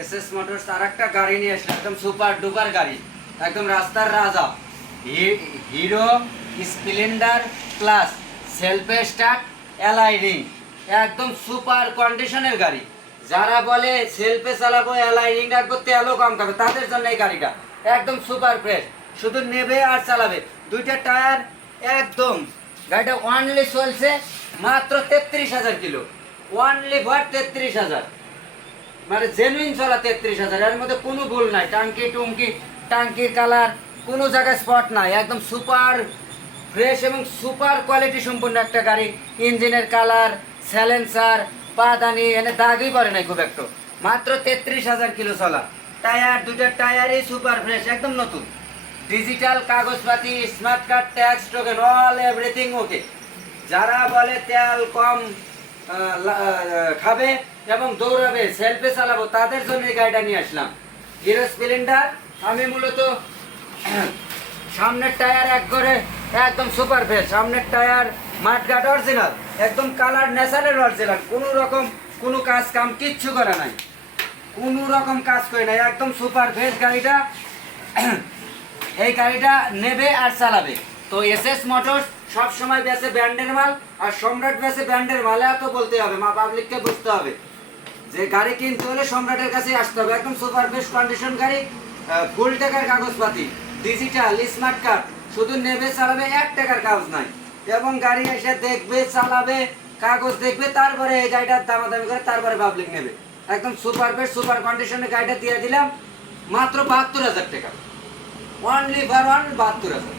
SS motors আর একটা গাড়ি নিয়ে আসলে একদম সুপার ডুপার গাড়ি, একদম রাস্তার রাজা, হিরো স্প্লেন্ডার প্লাস সেলফে স্টার্ট এলআই রিং, একদম সুপার কন্ডিশনের গাড়ি। যারা বলে সেলফে চালাবো এলআই রিং রাখবো তেলও কম খাবে, তাদের জন্য এই গাড়িটা একদম সুপার ফ্রেশ, শুধু নেবে আর চালাবে। দুইটা টায়ার একদম, গাড়িটা ওয়ানলি চলছে মাত্র 33,000 কিলো, ওয়ানলি ভর 33,000, মানে জেনুইন চলা 33,000, এর মধ্যে কোনো ভুল নাই। টাঙ্কি টুঙ্কি, টাঙ্কির কালার কোনো জায়গায় স্পট নাই, একদম সুপার ফ্রেশ এবং সুপার কোয়ালিটি সম্পূর্ণ একটা গাড়ি। ইঞ্জিনের কালার, স্যালেন্সার, পাদানি এনে দাগই পড়ে নাই খুব একটু, মাত্র 33,000 কিলো চলা। টায়ার দুইটা টায়ারই সুপার ফ্রেশ, একদম নতুন। ডিজিটাল কাগজপাতি, smart card, tax, token, all everything okay. যারা বলে তেল কম খাবে এবং দৌড়াবে সেলফে চালাবো, তাদের জন্য এই গাড়িটা নিয়ে আসলাম, হিরো স্প্লেন্ডার। আমি মূলত সামনের টায়ার এক করে একদম সুপার ফ্রেশ, সামনের টায়ার মাঠগার্ড অরিজিনাল, একদম কালার ন্যাচারাল অরিজিনাল, কোনো রকম কোনো কাজ কাম কিচ্ছু করা নাই, কোনো রকম কাজ করে নাই, একদম সুপার ফ্রেশ গাড়িটা। এই গাড়িটা নেবে আর চালাবে। তো এসএস মোটরস সব সময় বেচে ব্র্যান্ডের মাল, আর সম্রাট বেচে ব্র্যান্ডের মাল, এত বলতে হবে, পাবলিককে বুঝতে হবে যে গাড়ি কিনতে হলে সম্রাটের কাছে আসতে হবে। একদম সুপার ফ্রেশ কন্ডিশন গাড়ি, ফুল টাকার কাগজপাতি, ডিজিটাল স্মার্ট কার্ড, শুধু নেবে চালাবে, 1 টাকার কাগজ নাই। এবং গাড়ি এসে দেখবে চালাবে, কাগজ দেখবে, তারপরে এই গাড়িটার দামাদামি করে তারপরে পাবলিক নেবে। একদম সুপার ফ্রেশ সুপার কন্ডিশনের গাড়িটা দিয়ে দিলাম মাত্র 72,000 টাকা, অনলি ফর 72,000।